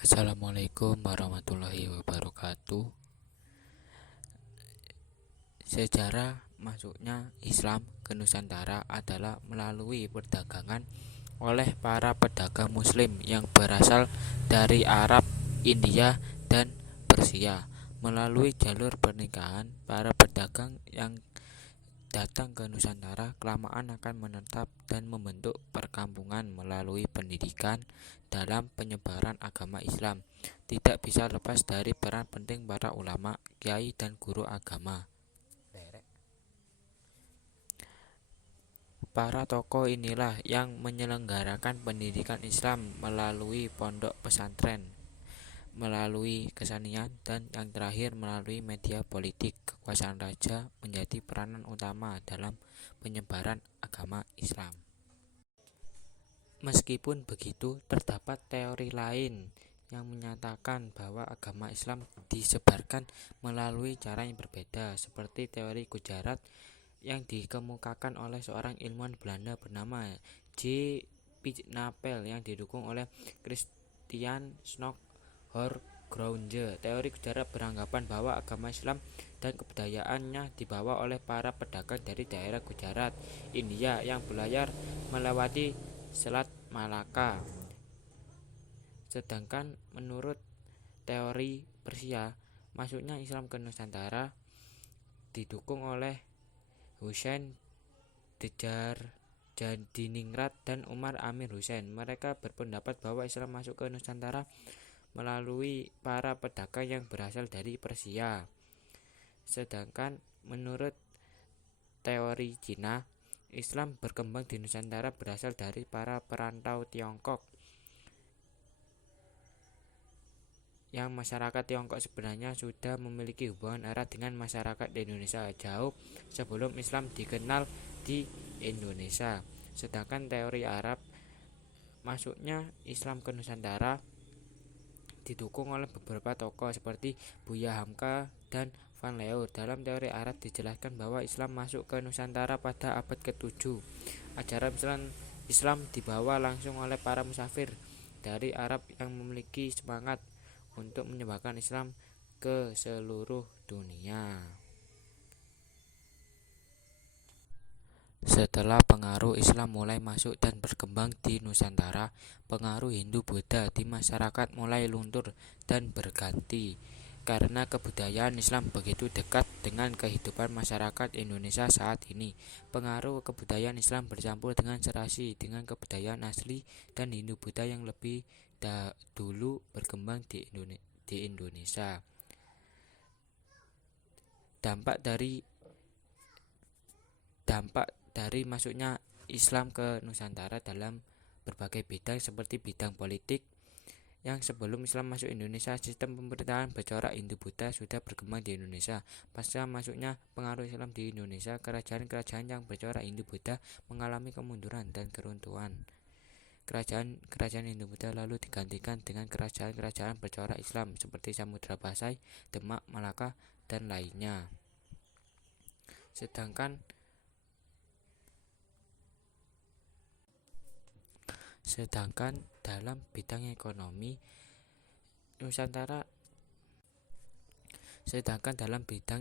Assalamualaikum warahmatullahi wabarakatuh. Sejarah masuknya Islam ke Nusantara adalah melalui perdagangan oleh para pedagang Muslim yang berasal dari Arab, India, dan Persia. Melalui jalur pernikahan, para pedagang yang datang ke Nusantara kelamaan akan menetap dan membentuk perkampungan melalui pendidikan dalam penyebaran agama Islam. Tidak bisa lepas dari peran penting para ulama, kiai, dan guru agama. Para tokoh inilah yang menyelenggarakan pendidikan Islam melalui pondok pesantren, melalui kesenian, dan yang terakhir melalui media politik. Kekuasaan raja menjadi peranan utama dalam penyebaran agama Islam. Meskipun begitu, terdapat teori lain yang menyatakan bahwa agama Islam disebarkan melalui cara yang berbeda, seperti teori Gujarat yang dikemukakan oleh seorang ilmuwan Belanda bernama J. Pignapel yang didukung oleh Christian Schnorr-Grounge. Teori Gujarat beranggapan bahwa agama Islam dan kebudayaannya dibawa oleh para pedagang dari daerah Gujarat, India yang berlayar melewati Selat Malaka. Sedangkan menurut teori Persia, masuknya Islam ke Nusantara didukung oleh Husain Diningrat dan Umar Amir Husain. Mereka berpendapat bahwa Islam masuk ke Nusantara melalui para pedagang yang berasal dari Persia. Sedangkan menurut teori Cina, Islam berkembang di Nusantara berasal dari para perantau Tiongkok. Yang masyarakat Tiongkok sebenarnya sudah memiliki hubungan erat dengan masyarakat Indonesia jauh sebelum Islam dikenal di Indonesia. Sedangkan teori Arab masuknya Islam ke Nusantara didukung oleh beberapa tokoh seperti Buya Hamka dan Van Leur. Dalam teori Arab dijelaskan bahwa Islam masuk ke Nusantara pada abad ke-7. Ajaran Islam dibawa langsung oleh para musafir dari Arab yang memiliki semangat untuk menyebarkan Islam ke seluruh dunia. Setelah pengaruh Islam mulai masuk dan berkembang di Nusantara, pengaruh Hindu-Buddha di masyarakat mulai luntur dan berganti. Karena kebudayaan Islam begitu dekat dengan kehidupan masyarakat Indonesia saat ini, pengaruh kebudayaan Islam bercampur dengan serasi dengan kebudayaan asli dan Hindu-Buddha yang lebih dulu berkembang di Indonesia. Dampak dari masuknya Islam ke Nusantara dalam berbagai bidang seperti bidang politik, yang sebelum Islam masuk Indonesia, sistem pemerintahan bercorak Hindu-Buddha sudah berkembang di Indonesia. Pasca masuknya pengaruh Islam di Indonesia, kerajaan-kerajaan yang bercorak Hindu-Buddha mengalami kemunduran dan keruntuhan. Kerajaan Hindu-Buddha lalu digantikan dengan kerajaan-kerajaan bercorak Islam seperti Samudra Pasai, Demak, Malaka, dan lainnya. Sedangkan dalam bidang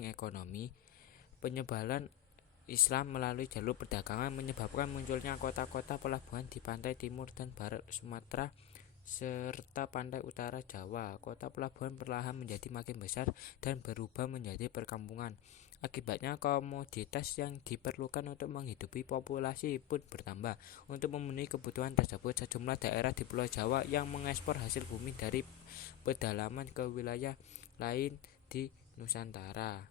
ekonomi penyebaran Islam melalui jalur perdagangan menyebabkan munculnya kota-kota pelabuhan di pantai timur dan barat Sumatera serta pantai utara Jawa. Kota pelabuhan perlahan menjadi makin besar dan berubah menjadi perkampungan. Akibatnya komoditas yang diperlukan untuk menghidupi populasi pun bertambah. Untuk memenuhi kebutuhan tersebut, sejumlah daerah di Pulau Jawa yang mengekspor hasil bumi dari pedalaman ke wilayah lain di Nusantara.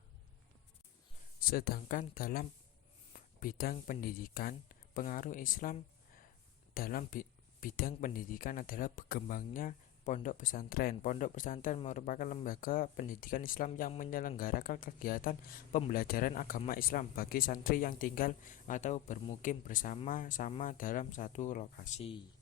Sedangkan dalam bidang pendidikan, pengaruh Islam dalam bidang pendidikan adalah berkembangnya pondok pesantren. Pondok pesantren merupakan lembaga pendidikan Islam yang menyelenggarakan kegiatan pembelajaran agama Islam bagi santri yang tinggal atau bermukim bersama-sama dalam satu lokasi.